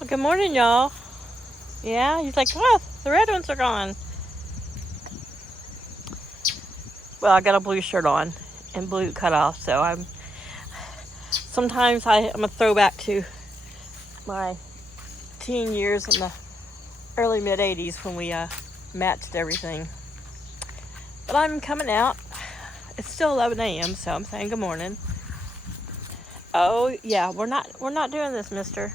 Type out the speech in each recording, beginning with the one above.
Well, good morning, y'all. Yeah, he's like, oh, the red ones are gone. Well, I got a blue shirt on and blue cutoff, so I'm a throwback to my teen years in the early mid 80s when we matched everything. But I'm coming out. It's still 11 a.m., so I'm saying good morning. Oh yeah, we're not doing this, mister.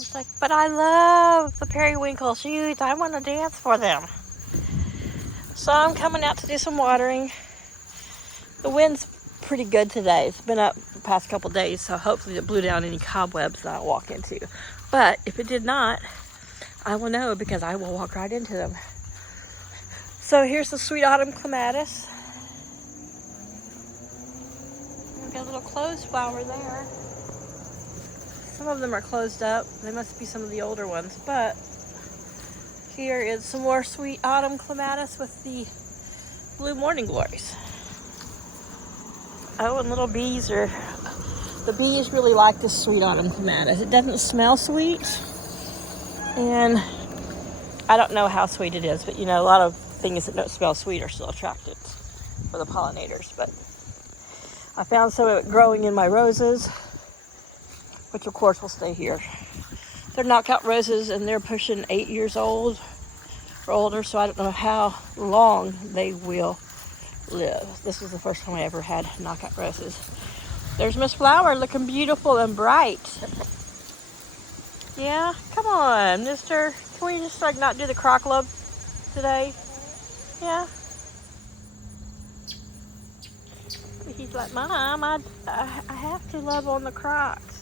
It's like, but I love the periwinkle shoots. I want to dance for them. So I'm coming out to do some watering. The wind's pretty good today. It's been up the past couple days, so hopefully it blew down any cobwebs that I walk into. But if it did not, I will know because I will walk right into them. So here's the sweet autumn clematis. We've got a little closed flower there. Some of them are closed up. They must be some of the older ones. But here is some more sweet autumn clematis with the blue morning glories. Oh, and little bees are... The bees really like this sweet autumn clematis. It doesn't smell sweet. And I don't know how sweet it is, but a lot of things that don't smell sweet are still attractive for the pollinators. But I found some of it growing in my roses, which of course will stay here. They're knockout roses and they're pushing 8 years old or older, so I don't know how long they will live. This is the first time I ever had knockout roses. There's Miss Flower looking beautiful and bright. Yeah, come on, mister. Can we just not do the croc love today? Yeah. He's like, Mom, I have to love on the crocs.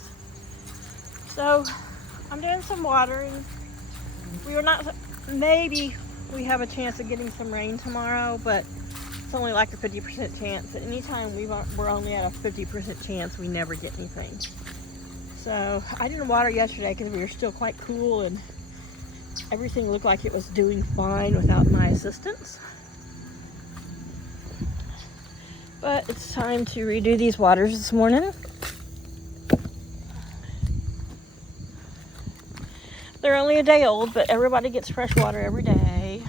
So I'm doing some watering. Maybe we have a chance of getting some rain tomorrow, but it's only like a 50% chance. Anytime we're only at a 50% chance, we never get anything. So I didn't water yesterday because we were still quite cool and everything looked like it was doing fine without my assistance. But it's time to redo these waters this morning. They're only a day old, but everybody gets fresh water every day.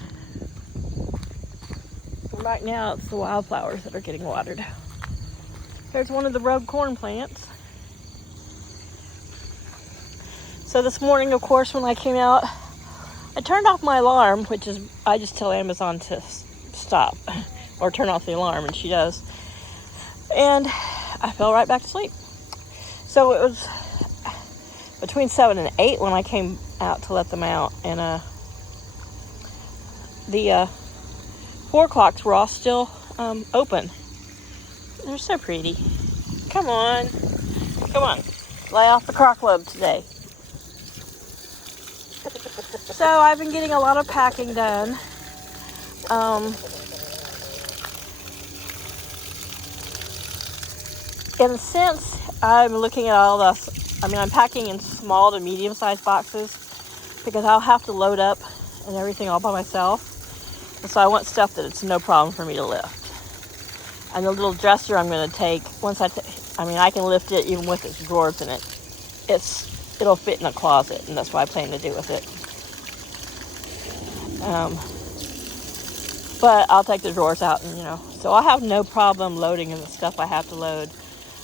Right now, it's the wildflowers that are getting watered. Here's one of the rug corn plants. So this morning, of course, when I came out, I turned off my alarm, which is, I just tell Amazon to stop or turn off the alarm, and she does. And I fell right back to sleep. So it was between 7 and 8 when I came out to let them out, and the 4 o'clocks were all still open. They're so pretty. Come on, lay off the croc love today. So I've been getting a lot of packing done. In a sense, I'm looking at all this. I'm packing in small to medium-sized boxes because I'll have to load up and everything all by myself. And so I want stuff that it's no problem for me to lift. And the little dresser I'm going to take, I can lift it even with its drawers in it. It'll fit in a closet, and that's what I plan to do with it. But I'll take the drawers out, and so I'll have no problem loading the stuff I have to load.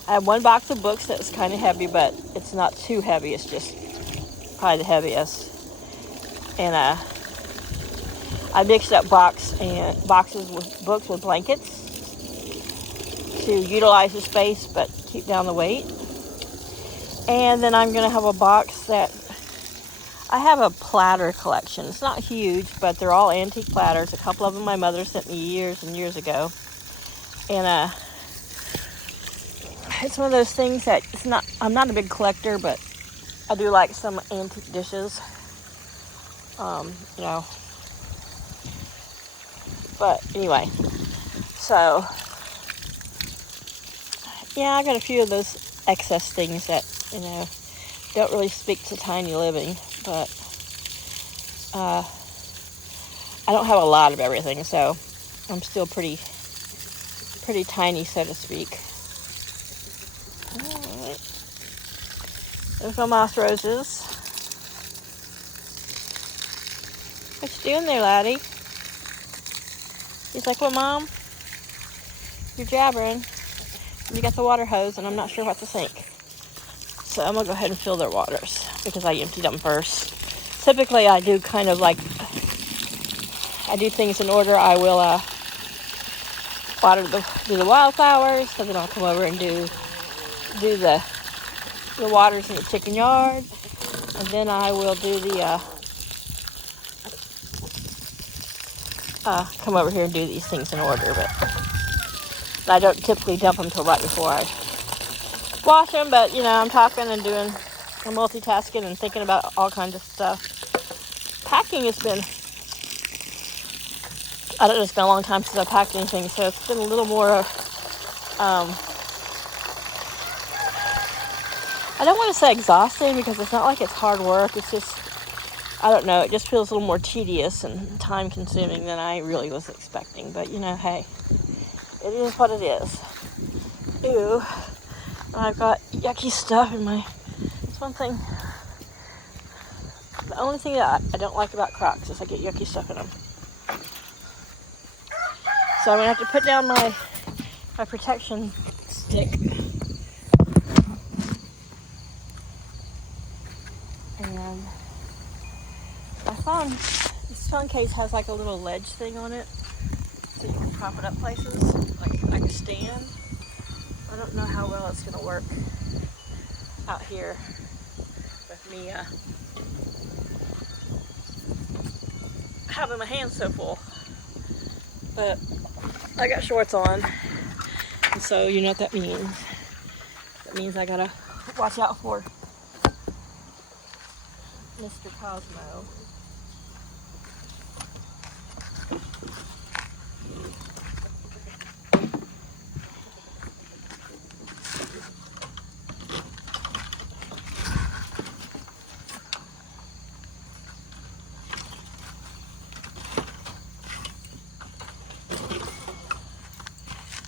I have one box of books that's kind of heavy, but it's not too heavy. It's just probably the heaviest. And I mixed up boxes with books with blankets to utilize the space but keep down the weight. And then I'm going to have a box that I have a platter collection. It's not huge, but they're all antique platters. A couple of them my mother sent me years and years ago. And it's one of those things that I'm not a big collector, but I do like some antique dishes. But anyway, so yeah, I got a few of those excess things that, don't really speak to tiny living, but I don't have a lot of everything, so I'm still pretty tiny, so to speak. All right. There's my moss roses. What you doing there, Laddie? He's like, well, Mom, you're jabbering. You got the water hose, and I'm not sure what to think. So I'm going to go ahead and fill their waters because I emptied them first. Typically, I do kind of like, I do things in order. I will do the wildflowers, so then I'll come over and do the waters in the chicken yard, and then I will do the come over here and do these things in order. But I don't typically dump them till right before I wash them. But you know, I'm talking and doing, I'm multitasking and thinking about all kinds of stuff. Packing has been, I don't know, it's been a long time since I packed anything, so it's been a little more I don't want to say exhausting because it's not like it's hard work. It's just, I don't know, it just feels a little more tedious and time consuming than I really was expecting. But you know, hey, it is what it is. Ew. I've got yucky stuff in my, it's one thing, the only thing that I don't like about Crocs is I get yucky stuff in them. So I'm going to have to put down my protection stick. And I found this phone case has like a little ledge thing on it, so you can prop it up places, like a stand. I don't know how well it's going to work out here with me having my hands so full. But I got shorts on, and so you know what that means. That means I gotta watch out for Mr. Cosmo.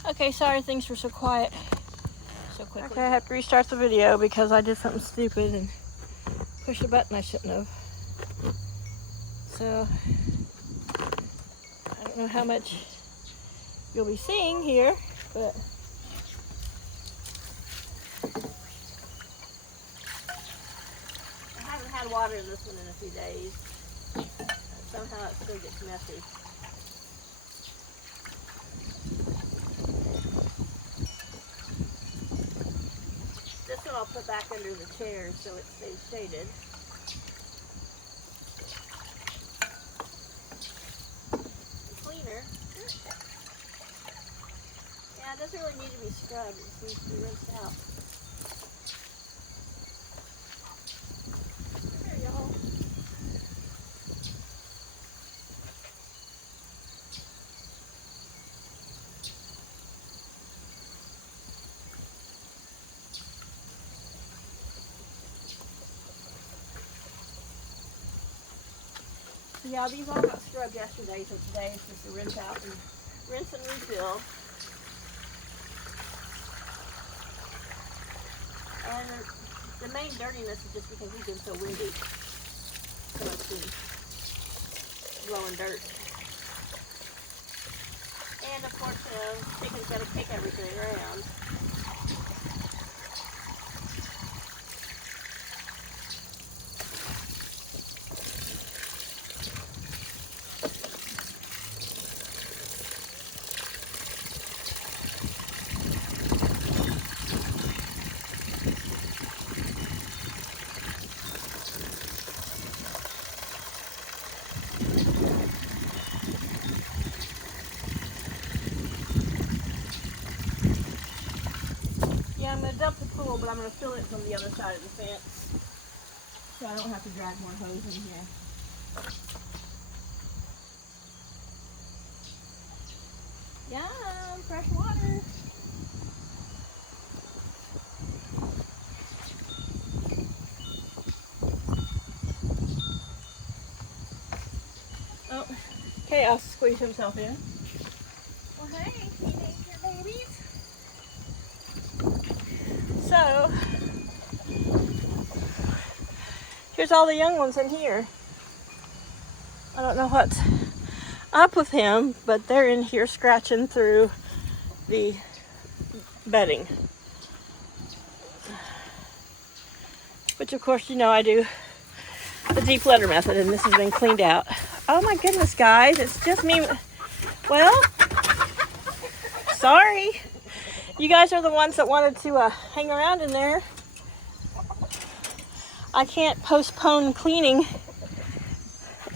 Okay, sorry things were so quiet so quickly. Okay, I have to restart the video because I did something stupid and pushed a button I shouldn't have. So, I don't know how much you'll be seeing here, but I haven't had water in this one in a few days. Somehow it still gets messy. This one I'll put back under the chair so it stays shaded. The cleaner. Yeah, it doesn't really need to be scrubbed. It just needs to be rinsed out. There y'all. Yeah, these all got scrubbed yesterday, so today it's just a rinse out and rinse and refill. And the main dirtiness is just because we've been so windy. So it's been blowing dirt. And of course, chicken's got to kick everything around. I'm going to dump the pool, but I'm going to fill it from the other side of the fence, so I don't have to drag more hose in here. Yum, fresh water. Oh, Chaos squeezed himself in. Well, hey, teenager babies. So, here's all the young ones in here. I don't know what's up with him, but they're in here scratching through the bedding. Which of course, you know, I do the deep litter method, and this has been cleaned out. Oh my goodness, guys, it's just me. Well, sorry. You guys are the ones that wanted to hang around in there. I can't postpone cleaning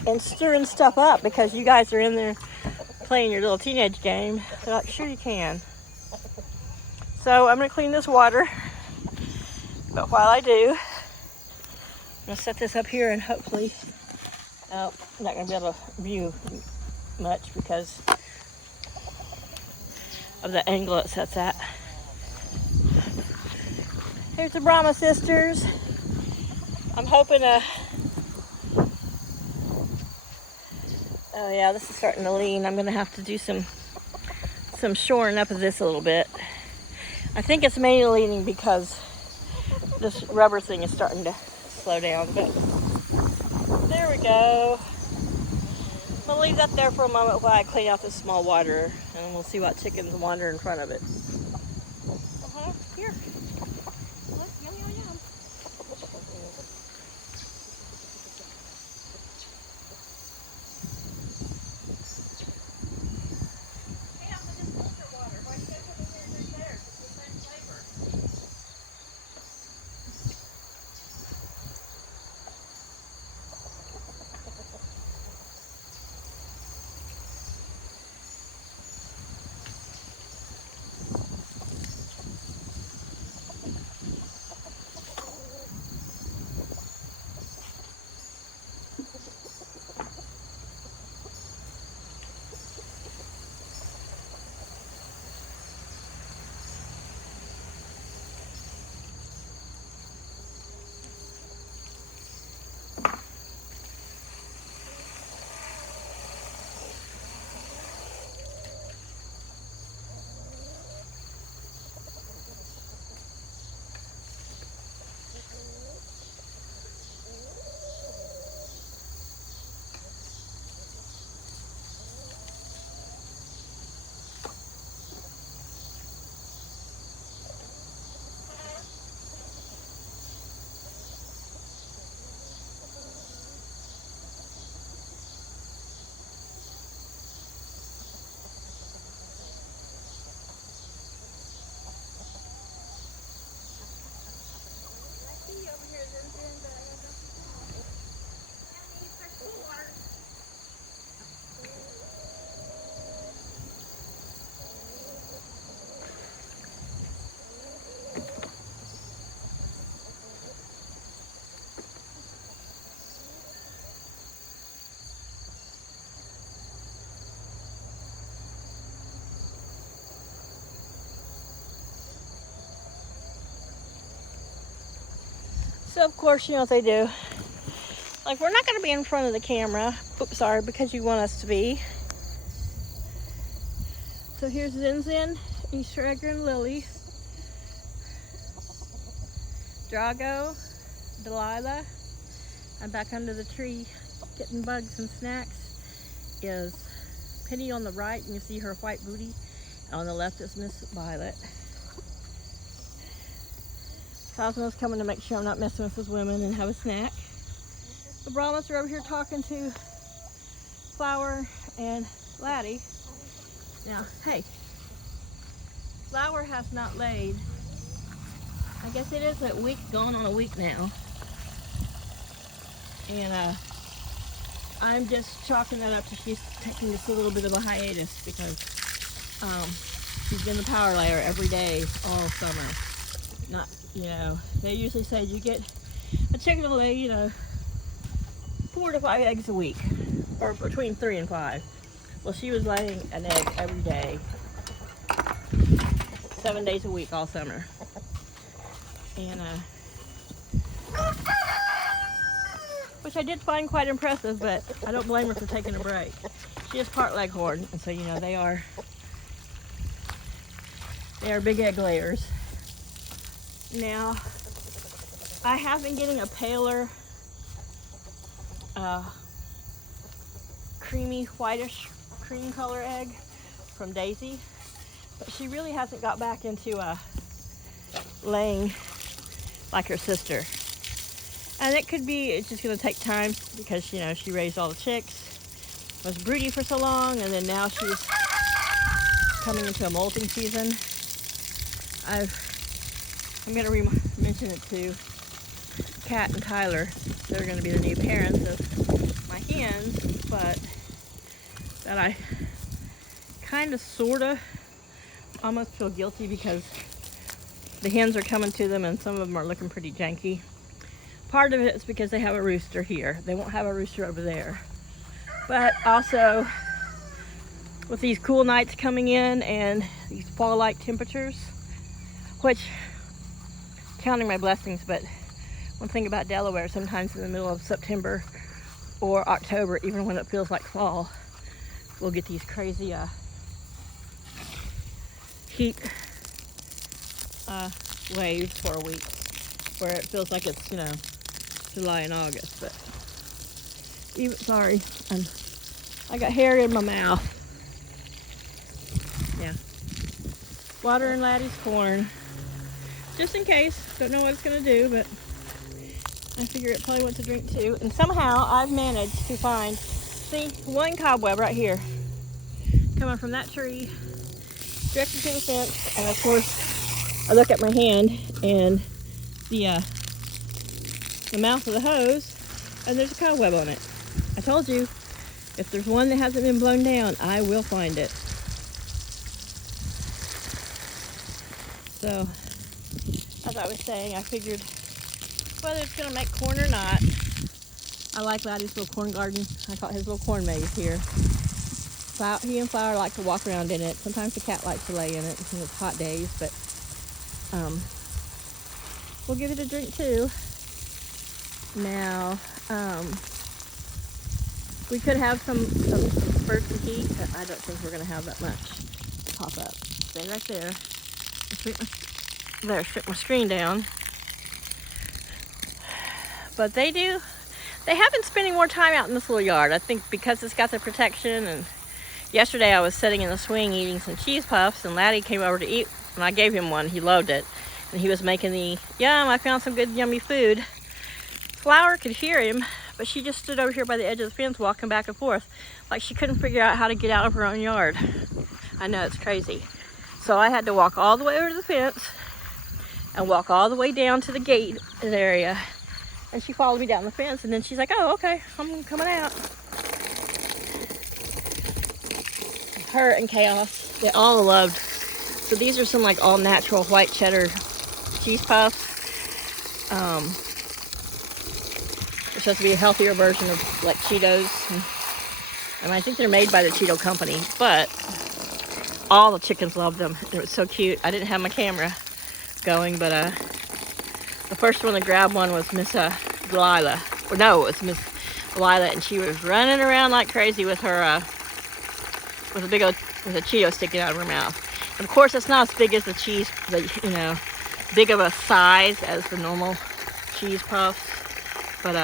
and stirring stuff up because you guys are in there playing your little teenage game. They're like, sure you can. So I'm gonna clean this water, but while I do, I'm gonna set this up here and hopefully, I'm not gonna be able to view much because of the angle it sets at. Here's the Brahma sisters. I'm hoping oh yeah, this is starting to lean. I'm gonna have to do some shoring up of this a little bit. I think it's mainly leaning because this rubber thing is starting to slow down, but there we go. I'm gonna leave that there for a moment while I clean out this small water, and we'll see what chickens wander in front of it. Here. Look, yum, yum, yum. So of course, you know what they do. Like, we're not going to be in front of the camera. Oops, sorry, because you want us to be. So here's Zin Zin, Easter Egg and Lily, Drago, Delilah. I'm back under the tree getting bugs and snacks. Is Penny on the right, and you see her white booty. And on the left is Miss Violet. Cosmo's coming to make sure I'm not messing with his women and have a snack. The Brahmas are over here talking to Flower and Laddie. Now, hey, Flower has not laid. I guess it is a week, going on a week now. And I'm just chalking that up to she's taking just a little bit of a hiatus because she's been the power layer every day all summer. Not, you know, they usually say you get a chicken to lay, you know, 4 to 5 eggs a week, or between 3 and 5. Well, she was laying an egg every day, 7 days a week all summer. And which I did find quite impressive, but I don't blame her for taking a break. She is part leghorn, and so, you know, they are big egg layers. Now, I have been getting a paler creamy, whitish cream color egg from Daisy. But she really hasn't got back into laying like her sister. And it could be, it's just going to take time because, you know, she raised all the chicks, was broody for so long, and then now she's coming into a molting season. I'm going to mention it to Kat and Tyler. They're going to be the new parents of my hens, but that I kind of, sort of, almost feel guilty because the hens are coming to them and some of them are looking pretty janky. Part of it is because they have a rooster here. They won't have a rooster over there. But also, with these cool nights coming in and these fall-like temperatures, which, counting my blessings, but one thing about Delaware, sometimes in the middle of September or October, even when it feels like fall, we'll get these crazy heat waves for a week where it feels like it's, you know, July and August. But even, sorry, I got hair in my mouth. Yeah. Watering Laddie's corn. Just in case. Don't know what it's going to do, but I figure it probably wants to drink too. And somehow I've managed to find, see, one cobweb right here. Coming from that tree, directly to the fence. And of course, I look at my hand and the mouth of the hose, and there's a cobweb on it. I told you, if there's one that hasn't been blown down, I will find it. So, as I was saying, I figured whether it's going to make corn or not, I like Laddie's little corn garden. I call it his little corn maze here. He and Flower like to walk around in it. Sometimes the cat likes to lay in it when it's hot days, but we'll give it a drink too. Now, we could have some spurts of heat, but I don't think we're going to have that much pop up. Stay right there. Stick my screen down. But they have been spending more time out in this little yard. I think because it's got the protection. And yesterday I was sitting in the swing eating some cheese puffs, and Laddie came over to eat, and I gave him one. He loved it. And he was making the, yum, I found some good yummy food. Flower could hear him, but she just stood over here by the edge of the fence walking back and forth like she couldn't figure out how to get out of her own yard. I know, it's crazy. So I had to walk all the way over to the fence and walk all the way down to the gate area. And she followed me down the fence, and then she's like, oh, okay, I'm coming out. Her and Chaos, they all loved. So these are some like all natural white cheddar cheese puffs. They're supposed to be a healthier version of like Cheetos. And I think they're made by the Cheeto company, but all the chickens loved them. It was so cute. I didn't have my camera going, but the first one to grab one was Miss Delilah. Or no, it was Miss Delilah, and she was running around like crazy with her with a Cheeto sticking out of her mouth. And of course, it's not as big as the cheese, you know, big of a size as the normal cheese puffs. But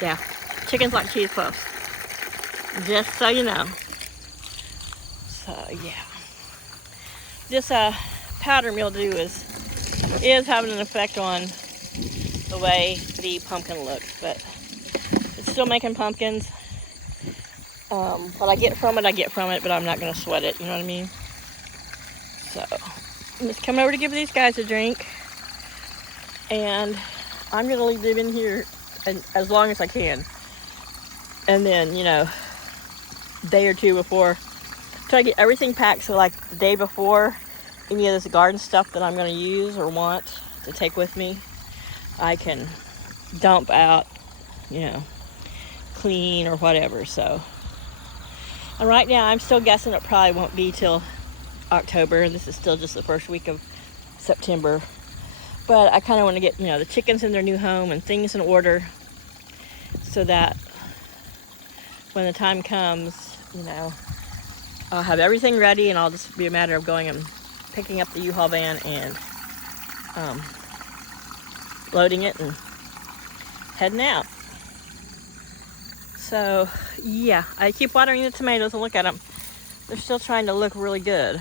yeah, chickens like cheese puffs. Just so you know. So yeah, this powder mildew is having an effect on the way the pumpkin looks, but it's still making pumpkins. What I get from it, but I'm not going to sweat it, you know what I mean? So, I'm just coming over to give these guys a drink, and I'm going to leave them in here as long as I can. And then, you know, a day or two before, try to get everything packed so like the day before any of this garden stuff that I'm going to use or want to take with me, I can dump out, you know, clean or whatever. So, and right now I'm still guessing it probably won't be till October, and this is still just the first week of September. But I kind of want to get, you know, the chickens in their new home and things in order so that when the time comes, you know, I'll have everything ready, and I'll just be a matter of going and picking up the U-Haul van and loading it and heading out. So yeah, I keep watering the tomatoes and look at them. They're still trying to look really good.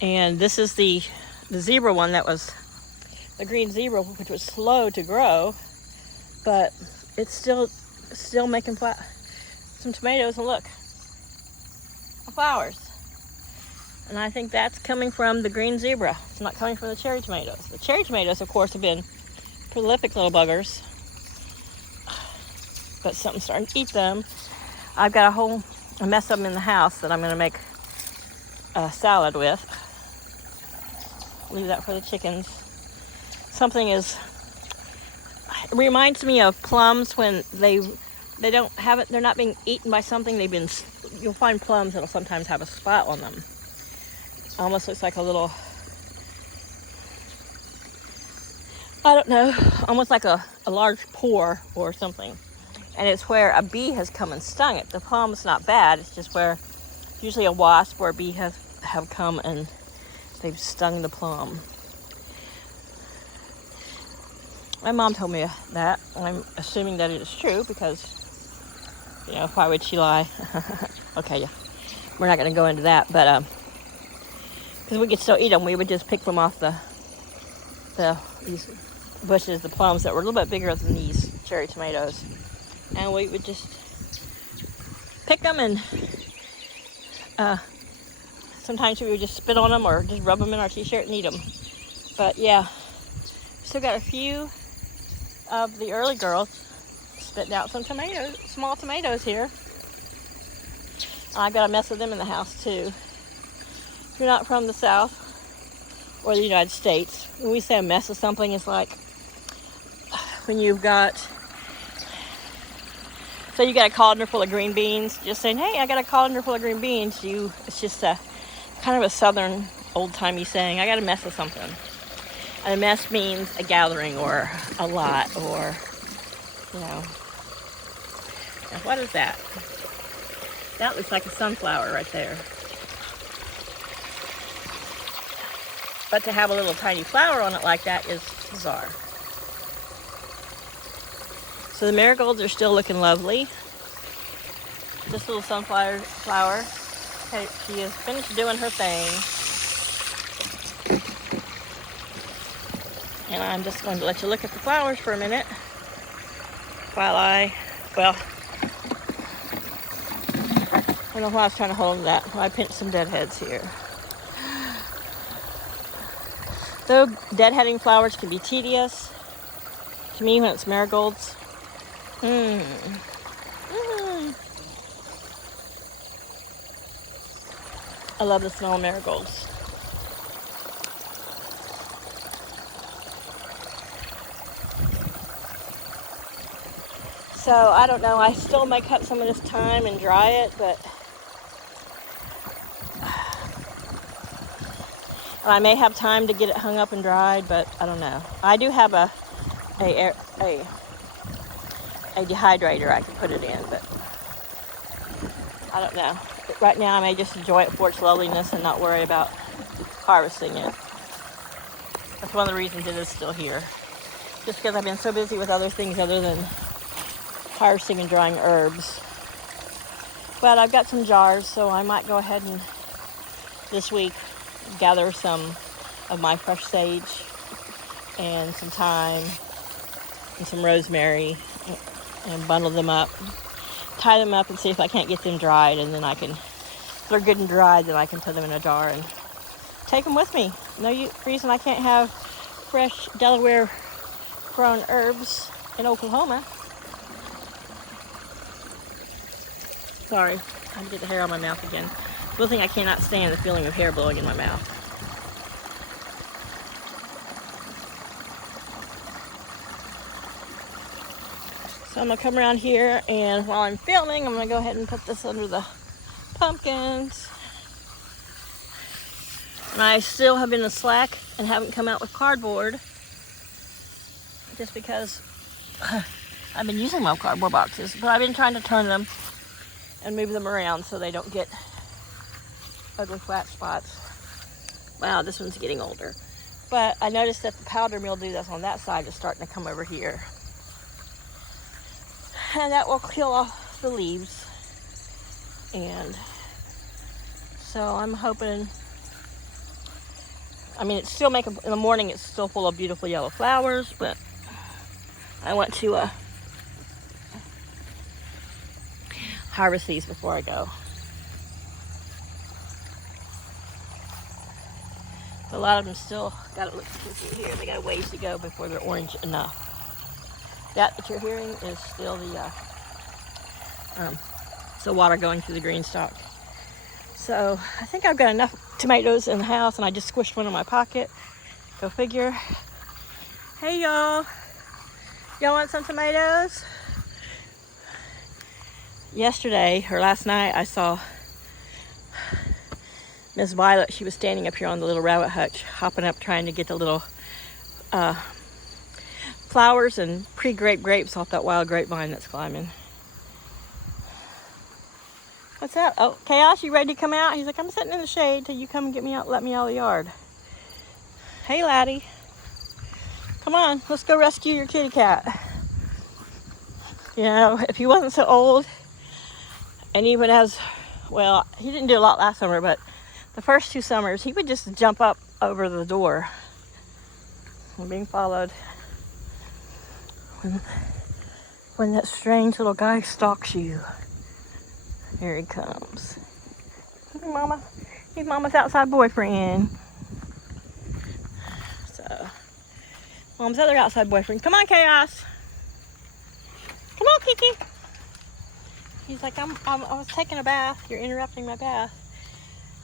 And this is the zebra one that was the green zebra, which was slow to grow, but it's still making some tomatoes, and look, the flowers. And I think that's coming from the green zebra. It's not coming from the cherry tomatoes. The cherry tomatoes, of course, have been prolific little buggers, but something's starting to eat them. I've got a mess of them in the house that I'm going to make a salad with. Leave that for the chickens. It reminds me of plums when they don't have it, they're not being eaten by something. You'll find plums that'll sometimes have a spot on them. Almost looks like a little, I don't know, almost like a large pore or something. And it's where a bee has come and stung it. The plum's not bad. It's just where usually a wasp or a bee have come and they've stung the plum. My mom told me that. I'm assuming that it is true because, why would she lie? Okay, yeah. We're not going to go into that, but because we could still eat them, we would just pick them off these bushes, the plums that were a little bit bigger than these cherry tomatoes. And we would just pick them, and sometimes we would just spit on them or just rub them in our t-shirt and eat them. But yeah, still got a few of the early girls spitting out some tomatoes, small tomatoes here. I've got a mess of them in the house too. If you're not from the South or the United States, when we say a mess of something, it's like when you've got, so you got a colander full of green beans, just saying, hey, I got a colander full of green beans. It's just a kind of a Southern old-timey saying, I got a mess of something. And a mess means a gathering or a lot or, Now what is that? That looks like a sunflower right there. But to have a little tiny flower on it like that is bizarre. So the marigolds are still looking lovely. This little sunflower okay, she is finished doing her thing. And I'm just going to let you look at the flowers for a minute while I don't know why I was trying to hold that. I pinched some deadheads here. Though deadheading flowers can be tedious, to me when it's marigolds, I love the smell of marigolds. So I don't know, I still may cut some of this thyme and dry it, but I may have time to get it hung up and dried, but I don't know. I do have a dehydrator I can put it in, but I don't know. But right now I may just enjoy it for its loveliness and not worry about harvesting it. That's one of the reasons it is still here. Just because I've been so busy with other things other than harvesting and drying herbs. But I've got some jars, so I might go ahead and this week gather some of my fresh sage and some thyme and some rosemary and bundle them up, tie them up and see if I can't get them dried, and then if they're good and dried, then I can put them in a jar and take them with me. No reason I can't have fresh Delaware grown herbs in Oklahoma. Sorry, I had to get the hair on my mouth again. One thing I cannot stand is the feeling of hair blowing in my mouth. So I'm going to come around here, and while I'm filming, I'm going to go ahead and put this under the pumpkins. And I still have been in slack and haven't come out with cardboard, just because I've been using my cardboard boxes, but I've been trying to turn them and move them around so they don't get ugly flat spots. Wow, this one's getting older. But I noticed that the powder mildew that's on that side is starting to come over here. and that will kill off the leaves. And so I'm hoping, I mean, it's still making, in the morning it's still full of beautiful yellow flowers, but I want to harvest these before I go. A lot of them still got to look here. They got a ways to go before they're orange enough. That you're hearing is still the water going through the green stalk. So I think I've got enough tomatoes in the house, and I just squished one in my pocket. Go figure. Hey y'all want some tomatoes? Yesterday or last night I saw Miss Violet. She was standing up here on the little rabbit hutch, hopping up trying to get the little flowers and pre-grape grapes off that wild grapevine that's climbing. What's that? Oh, Chaos, you ready to come out? He's like, I'm sitting in the shade till you come and get me out, let me out of the yard. Hey, Laddie. Come on, let's go rescue your kitty cat. You know, if he wasn't so old, and even as, well, he didn't do a lot last summer, but the first 2 summers, he would just jump up over the door. I'm being followed. When that strange little guy stalks you. Here he comes. Hey, Mama. He's Mama's outside boyfriend. So, Mom's other outside boyfriend. Come on, Chaos. Come on, Kiki. He's like, I was taking a bath. You're interrupting my bath.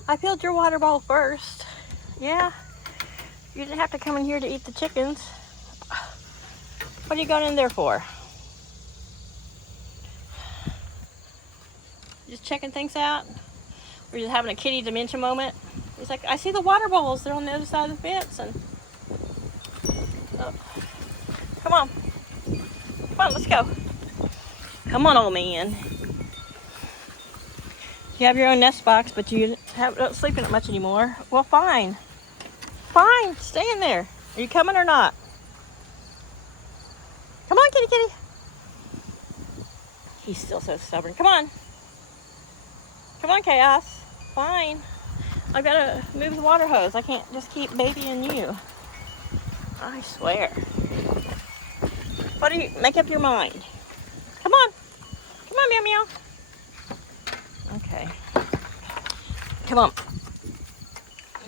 I filled your water bowl first. Yeah. You didn't have to come in here to eat the chickens. What are you going in there for? Just checking things out? We're just having a kitty dementia moment. He's like, I see the water bowls. They're on the other side of the fence. And oh. Come on. Come on, let's go. Come on, old man. You have your own nest box, but you don't sleep in it much anymore. Well, fine. Fine, stay in there. Are you coming or not? Come on, kitty, kitty. He's still so stubborn. Come on. Come on, Chaos. Fine. I've got to move the water hose. I can't just keep babying you. I swear. What do you, make up your mind. Come on. Come on, meow meow. Okay. Come on.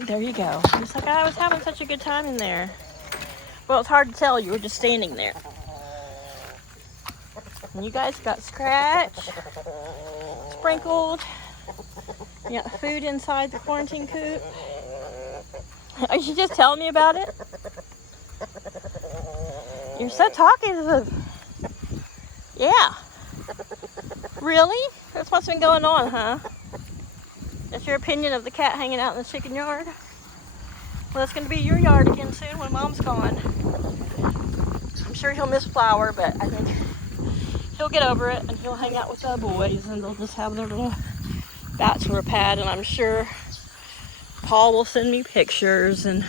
There you go. It's like, I was having such a good time in there. Well, it's hard to tell. You were just standing there. And you guys got scratched, sprinkled. You got food inside the quarantine coop. Are you just telling me about it? You're so talkative. Yeah. Really? That's what's been going on, huh? That's your opinion of the cat hanging out in the chicken yard? Well, that's going to be your yard again soon when Mom's gone. I'm sure he'll miss Flower, but I think he'll get over it and he'll hang out with the boys and they'll just have their little bachelor pad. And I'm sure Paul will send me pictures and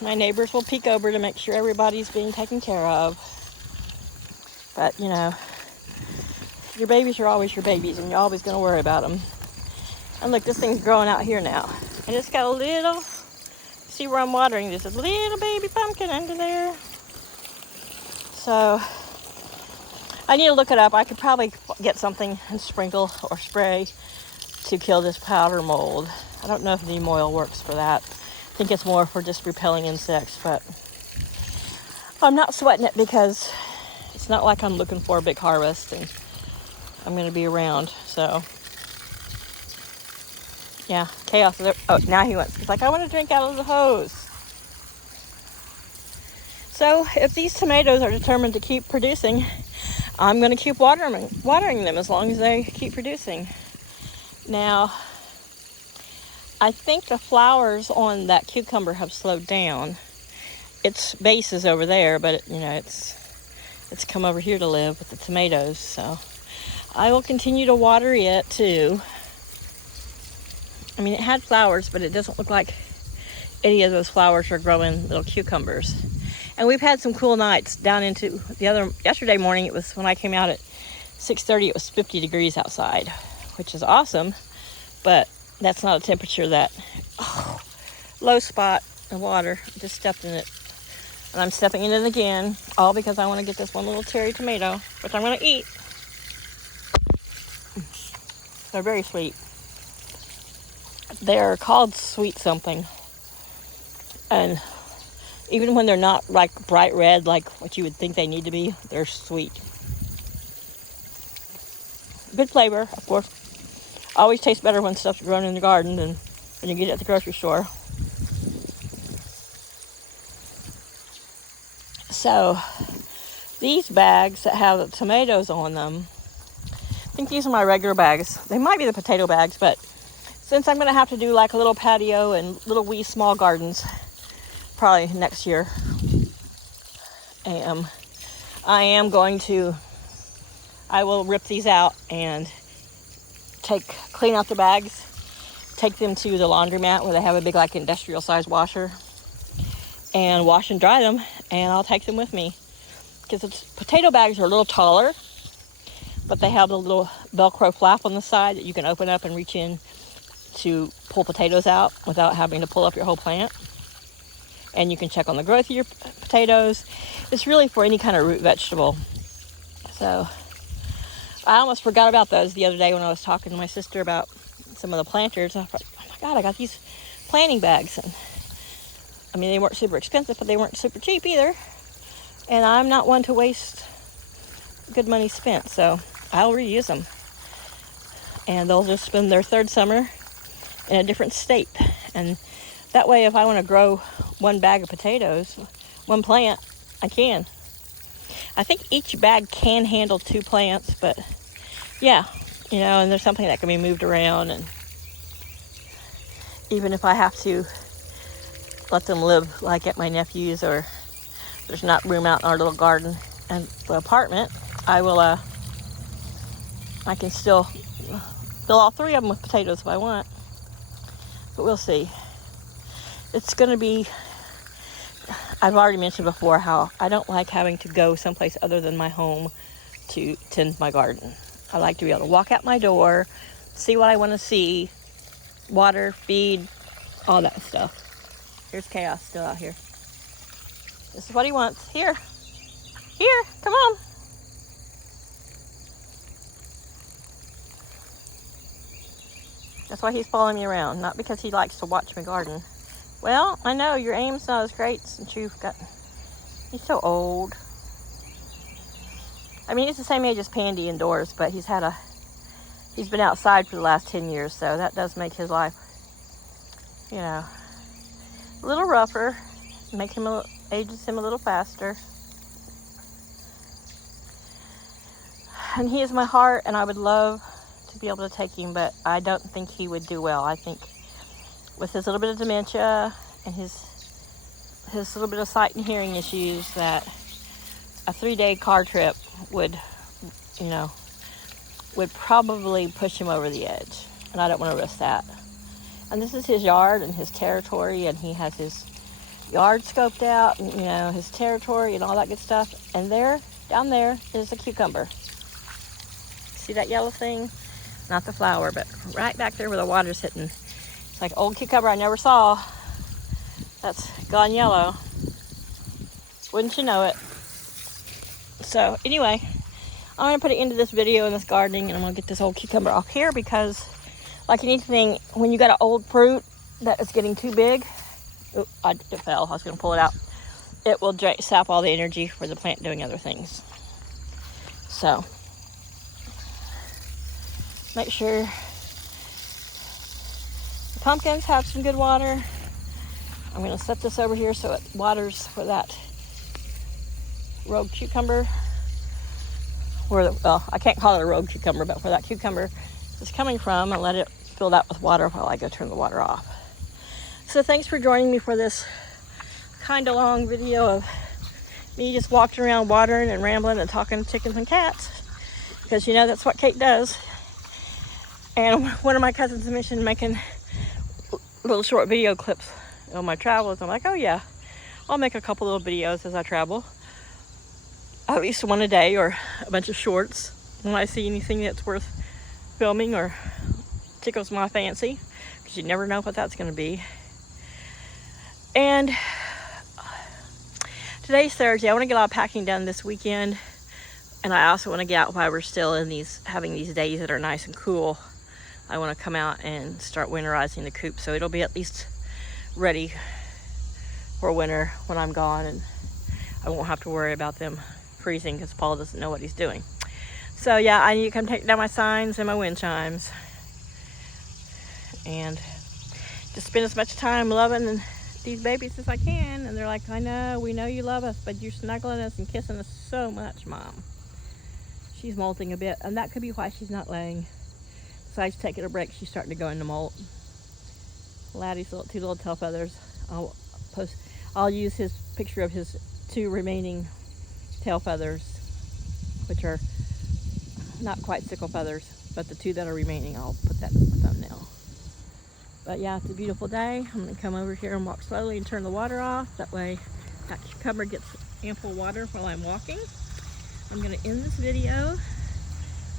my neighbors will peek over to make sure everybody's being taken care of. But, you know, your babies are always your babies and you're always going to worry about them. And look, this thing's growing out here now. And it's got a little, see where I'm watering? There's a little baby pumpkin under there. So I need to look it up. I could probably get something and sprinkle or spray to kill this powder mold. I don't know if neem oil works for that. I think it's more for just repelling insects, but I'm not sweating it because it's not like I'm looking for a big harvest and I'm going to be around. So yeah, Chaos. Oh, now he's like, I want to drink out of the hose. So if these tomatoes are determined to keep producing, I'm going to keep watering them as long as they keep producing. Now, I think the flowers on that cucumber have slowed down. Its base is over there, but it's come over here to live with the tomatoes. So I will continue to water it too. I mean, it had flowers, but it doesn't look like any of those flowers are growing little cucumbers. And we've had some cool nights down into yesterday morning. It was when I came out at 6:30 it was 50 degrees outside, which is awesome, but that's not a temperature that, low spot of water. I just stepped in it. And I'm stepping in it again, all because I want to get this one little cherry tomato, which I'm going to eat. They're very sweet. They're called sweet something. And even when they're not like bright red, like what you would think they need to be, they're sweet. Good flavor, of course. Always tastes better when stuff's grown in the garden than when you get it at the grocery store. So, these bags that have the tomatoes on them, I think these are my regular bags. They might be the potato bags, but since I'm going to have to do like a little patio and little wee small gardens, probably next year, I will rip these out and clean out the bags, take them to the laundromat where they have a big like industrial size washer, and wash and dry them, and I'll take them with me. Because the potato bags are a little taller, but they have the little Velcro flap on the side that you can open up and reach in to pull potatoes out without having to pull up your whole plant. And you can check on the growth of your potatoes. It's really for any kind of root vegetable. So I almost forgot about those the other day when I was talking to my sister about some of the planters. I thought, oh my God, I got these planting bags. And I mean, they weren't super expensive, but they weren't super cheap either. And I'm not one to waste good money spent, so I'll reuse them. And they'll just spend their third summer in a different state. And that way, if I want to grow one bag of potatoes, one plant, I can. I think each bag can handle 2 plants, but yeah, and there's something that can be moved around. And even if I have to let them live like at my nephew's, or there's not room out in our little garden and the apartment, I can still fill all 3 of them with potatoes if I want. But we'll see. It's going to be, I've already mentioned before how I don't like having to go someplace other than my home to tend my garden. I like to be able to walk out my door, see what I want to see, water, feed, all that stuff. Here's Chaos still out here. This is what he wants. Here, come on. That's why he's following me around, not because he likes to watch my garden. Well, I know your aim's not as great since he's so old. I mean, he's the same age as Pandy indoors, but he's been outside for the last 10 years, so that does make his life, a little rougher, ages him a little faster. And he is my heart, and I would love to be able to take him, but I don't think he would do well. I think with his little bit of dementia and his little bit of sight and hearing issues, that a 3-day car trip would probably push him over the edge, and I don't want to risk that. And this is his yard and his territory, and he has his yard scoped out, and his territory and all that good stuff. And down there is a cucumber. See that yellow thing? Not the flower, but right back there where the water's hitting. It's like old cucumber I never saw. That's gone yellow. Wouldn't you know it? So anyway, I'm going to put an end to this video in this gardening, and I'm going to get this old cucumber off here because, like anything, when you got an old fruit that is getting too big, it fell. I was going to pull it out. It will sap all the energy for the plant doing other things. So make sure the pumpkins have some good water. I'm going to set this over here so it waters for that rogue cucumber. I can't call it a rogue cucumber, but where that cucumber is coming from, and let it fill that with water while I go turn the water off. So thanks for joining me for this kind of long video of me just walking around watering and rambling and talking to chickens and cats, because that's what Kate does. And one of my cousins mentioned making little short video clips on my travels. I'm like, oh yeah, I'll make a couple little videos as I travel, at least one a day or a bunch of shorts. when I see anything that's worth filming or tickles my fancy, because you never know what that's going to be. And today's Thursday. I want to get all packing done this weekend, and I also want to get out while we're still in having these days that are nice and cool. I want to come out and start winterizing the coop, so it'll be at least ready for winter when I'm gone, and I won't have to worry about them freezing because Paul doesn't know what he's doing. So yeah, I need to come take down my signs and my wind chimes and just spend as much time loving these babies as I can. And they're like, I know, we know you love us, but you're snuggling us and kissing us so much, Mom. She's molting a bit, and that could be why she's not laying. Besides taking a break, she's starting to go into molt. Laddie's two little tail feathers. I'll use his picture of his 2 remaining tail feathers, which are not quite sickle feathers, but the 2 that are remaining, I'll put that as my thumbnail. But yeah, it's a beautiful day. I'm gonna come over here and walk slowly and turn the water off. That way that cucumber gets ample water while I'm walking. I'm gonna end this video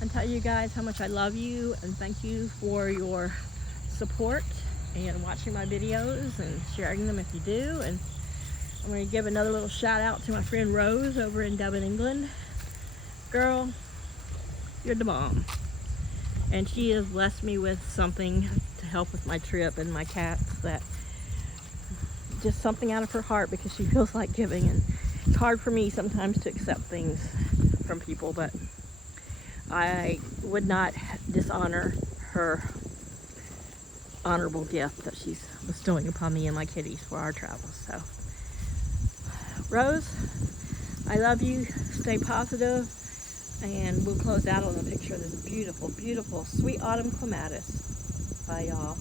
and tell you guys how much I love you and thank you for your support and watching my videos and sharing them if you do. And I'm going to give another little shout out to my friend Rose over in Dublin, England. Girl, you're the bomb. And she has blessed me with something to help with my trip and my cats, that just something out of her heart, because she feels like giving. And it's hard for me sometimes to accept things from people, but I would not dishonor her honorable gift that she's bestowing upon me and my kitties for our travels. So, Rose, I love you. Stay positive, and we'll close out on a picture of this beautiful, beautiful sweet autumn clematis. Bye, y'all.